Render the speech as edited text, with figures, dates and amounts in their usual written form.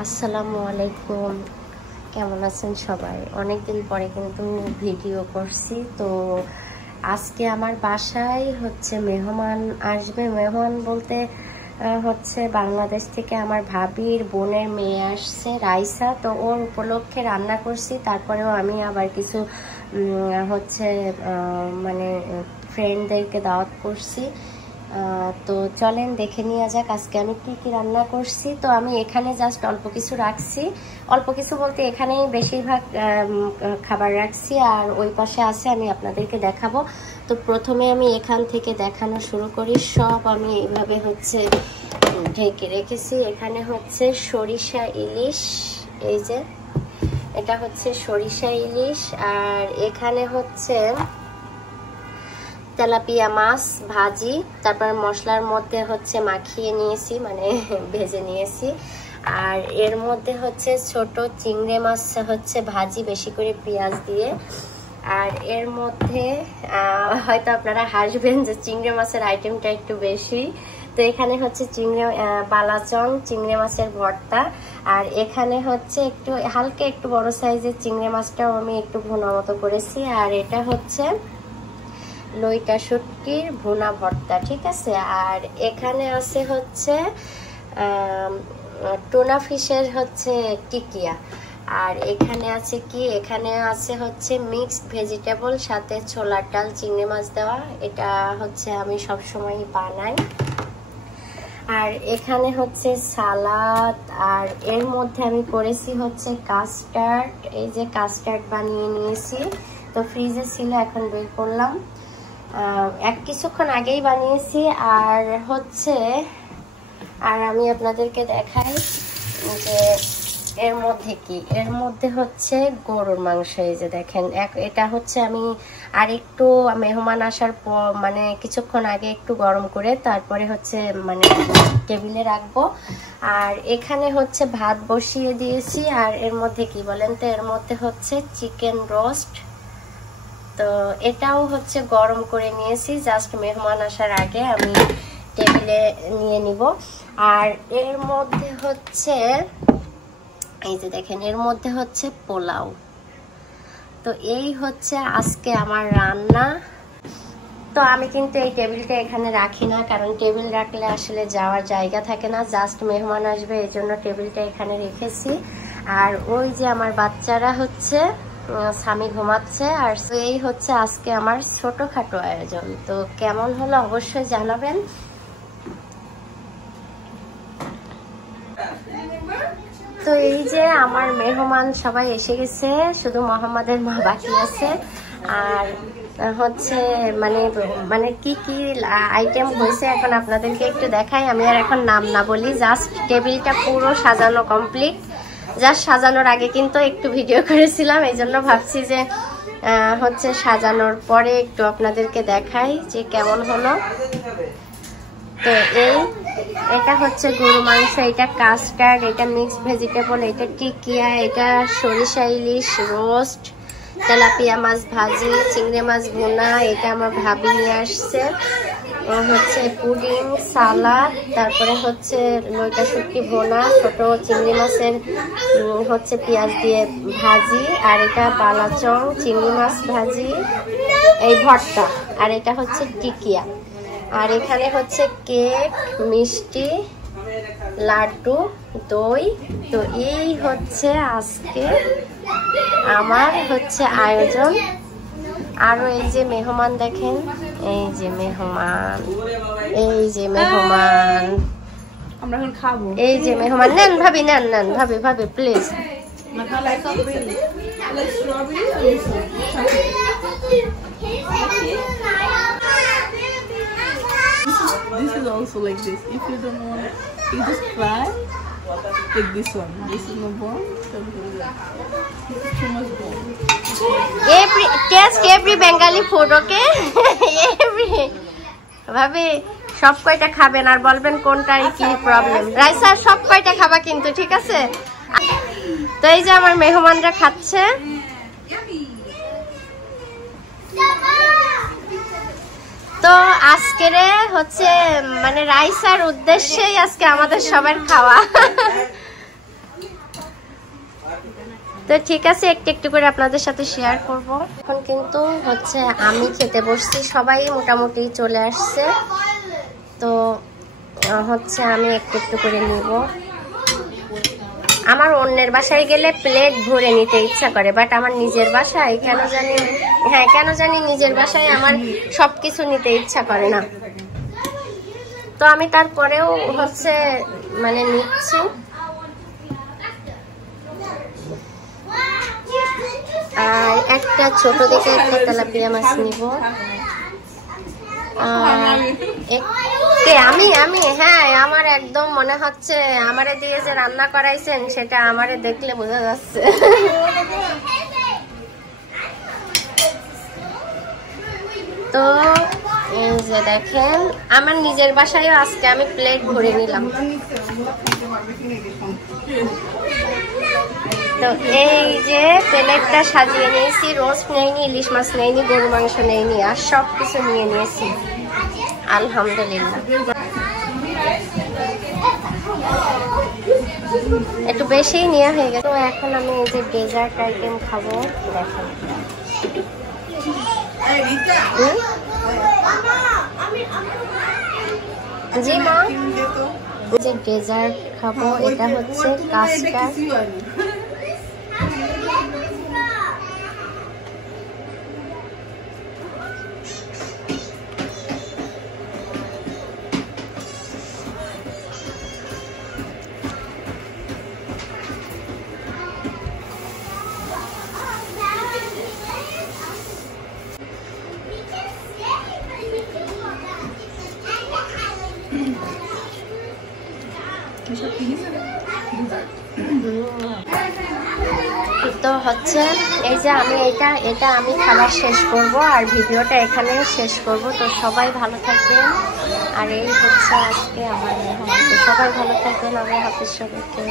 আসসালামু আলাইকুম, কেমন আছেন সবাই? অনেকদিন পরে কিন্তু ভিডিও করছি। তো আজকে আমার বাসায় হচ্ছে মেহমান আসবে। মেহমান বলতে হচ্ছে বাংলাদেশ থেকে আমার ভাবির বোনের মেয়ে আসছে, রাইসা। তো ওর উপলক্ষে রান্না করছি। তারপরেও আমি আবার কিছু হচ্ছে মানে ফ্রেন্ডদেরকে দাওয়াত করছি। তো চলেন দেখে নিয়ে যাক আজকে আমি কি কি রান্না করছি। তো আমি এখানে জাস্ট অল্প কিছু রাখছি, অল্প কিছু বলতে এখানেই বেশিরভাগ খাবার রাখছি, আর ওই পাশে আছে আমি আপনাদেরকে দেখাবো। তো প্রথমে আমি এখান থেকে দেখানো শুরু করি। সব আমি এইভাবে হচ্ছে ঢেকে রেখেছি। এখানে হচ্ছে সরিষা ইলিশ, এই যে এটা হচ্ছে সরিষা ইলিশ। আর এখানে হচ্ছে তেলাপিয়া মাছ ভাজি, তারপর মশলার মধ্যে হচ্ছে মাখিয়ে নিয়েছি, মানে ভেজে নিয়েছি। আর এর মধ্যে হচ্ছে ছোট চিংড়ি মাছ হচ্ছে ভাজি, বেশি করে পেঁয়াজ দিয়ে। আর এর মধ্যে হয়তো আপনারা হাসবেন যে চিংড়ি মাছের আইটেমটা একটু বেশি। তো এখানে হচ্ছে বালাচং চিংড়ি মাছের ভর্তা। আর এখানে হচ্ছে একটু হালকা একটু বড় সাইজের চিংড়ি মাছটাও আমি একটু ভুনা মতো করেছি। আর এটা হচ্ছে লইটা শুটকির ভুনা ভর্তা, ঠিক আছে। আর এখানে আছে হচ্ছে টুনা ফিশের হচ্ছে টিকিয়া। আর এখানে আছে কি, এখানে আছে হচ্ছে মিক্সড ভেজিটেবল, সাথে ছোলার ডাল চিংড়ি মাছ দেওয়া। এটা হচ্ছে আমি সব সময় বানাই। আর এখানে হচ্ছে সালাদ। আর এর মধ্যে আমি করেছি হচ্ছে কাস্টার্ড, এই যে কাস্টার্ড বানিয়ে নিয়েছি। তো ফ্রিজে ছিল, এখন বের করলাম। কিছুক্ষণ আগেই বানিয়েছি। আর হচ্ছে আমি আপনাদেরকে দেখাই যে এর মধ্যে কি, এর মধ্যে হচ্ছে গরুর মাংস। এই যে দেখেন, এটা হচ্ছে আমি আর একটু মেহমান আসার পর মানে কিছুক্ষণ আগে একটু গরম করে তারপরে হচ্ছে মানে টেবিলে রাখবো। আর এখানে হচ্ছে ভাত বসিয়ে দিয়েছি। আর এর মধ্যে কি বলেন তো, এর মধ্যে হচ্ছে চিকেন রোস্ট। তো এটাও হচ্ছে গরম করে নিয়েছি, জাস্ট মেহমান আসার আগে আমি টেবিলে নিয়ে নিব। আর এর মধ্যে হচ্ছে এই যে দেখেন, এর মধ্যে হচ্ছে পোলাও। তো এই হচ্ছে আজকে আমার রান্না। তো আমি কিন্তু এই টেবিলটা এখানে রাখি না, কারণ টেবিল রাখলে আসলে যাওয়ার জায়গা থাকে না। জাস্ট মেহমান আসবে এই জন্য টেবিলটা এখানে রেখেছি। আর ওই যে আমার বাচ্চারা হচ্ছে স্বামী ঘুমাচ্ছে। আর এই হচ্ছে আজকে আমার ছোটখাটো আয়োজন। তো কেমন হলো অবশ্যই জানাবেন। তো এই যে আমার মেহমান সবাই এসে গেছে, শুধু মোহাম্মদের মা বাকি আছে। আর হচ্ছে মানে কি কি আইটেম হয়েছে এখন আপনাদেরকে একটু দেখাই। আমি আর এখন নাম না বলি, জাস্ট টেবিলটা পুরো সাজানো কমপ্লিট। জাস্ট সাজানোর আগে কিন্তু একটু ভিডিও করেছিলাম, এই জন্য ভাবছি যে হচ্ছে সাজানোর পরে একটু আপনাদেরকে দেখাই যে কেমন হলো। তো এটা হচ্ছে গরু মাংস, এটা কাস্টার্ড, এটা মিক্সড ভেজিটেবল, এটা টিকিয়া, এটা সরিষা ইলিশ রোস্ট, তেলাপিয়া মাছ ভাজি, চিংড়ি মাছ ভুনা, এটা আমার ভাবি নিয়ে আসছে। হচ্ছে পুডিং, সালাদ, তারপরে হচ্ছে লইটা শুটকি ভুনা, ছোট চিংড়ি মাছের হচ্ছে পেঁয়াজ দিয়ে ভাজি, আর এটা বালাচং চিংড়ি মাছ ভাজি এই ভর্তা। আর এটা হচ্ছে টিকিয়া। আর এখানে হচ্ছে কেক, মিষ্টি, লাড্ডু, দই। তো এই হচ্ছে আজকে আমার হচ্ছে আয়োজন। আরো এই যে মেহমান দেখেন, এই যে মেহমান, এই যে মেহমান, আমরা এখন খাবো। এই যে মেহমান। নেন ভাবি, নেন নেন ভাবি, ভাবি please. This is also like this. If you don't want, you just fry like this one. This is no bone. This is too much bone. Every Bengali food, okay? ভাবি সব কয়টা খাবেন আর বলবেন কোনটাই কি প্রবলেম। রাইসা সব কয়টা খাবা কিন্তু, ঠিক আছে? তো এই যে আমার মেহমানরা খাচ্ছে। তো আজকের হচ্ছে মানে রাইসার উদ্দেশ্যেই আজকে আমাদের সবার খাওয়া। তো ঠিক আছে, একটু একটু করে আপনাদের সাথে শেয়ার করব। এখন কিন্তু হচ্ছে আমি খেতে বসছি, সবাই মোটামুটি চলে আসছে। তো হচ্ছে আমি একটু একটু করে নিব। আমার অন্যের বাসায় গেলে প্লেট ভরে নিতে ইচ্ছা করে, বাট আমার নিজের বাসায় কেন জানি নিজের বাসায় আমার সবকিছু নিতে ইচ্ছা করে না। তো আমি তারপরেও হচ্ছে মানে নিচ্ছি। আর একটা ছোট দেখে একটা তেলাপিয়া মাছ নিব। আমি হ্যাঁ, আমার একদম মনে হচ্ছে আমারে দিয়ে যে রান্না করাইছেন সেটা আমারে দেখলে বোঝা যাচ্ছে। তো এই যে দেখেন, আমার নিজের বাসায়ও আজকে আমি প্লেট ভরে নিলাম। তো এই যে প্লেটটা সাজিয়ে নিয়েছি, রোস্ট নেইনি, ইলিশ মাছ নেইনি, গরু মাংস নেইনি, আর সব কিছু নিয়ে নিয়েছি আলহামদুলিল্লাহ। একটু বেশিই নেওয়া হয়ে গেছে। তো এখন আমি এই যে ডেজার্ট আইটেম খাবো। দেখেন জি মা, যে ডেজার্ট খাবো এটা হচ্ছে কাস্টার্ড। তো হচ্ছে এই যে আমি এটা আমি খাবার শেষ করব আর ভিডিওটা এখানে শেষ করব। তো সবাই ভালো থাকবেন। আর এই হচ্ছে আজকে আমার, তো সবাই ভালো থাকবেন। আমি হাফেজ সবাইকে।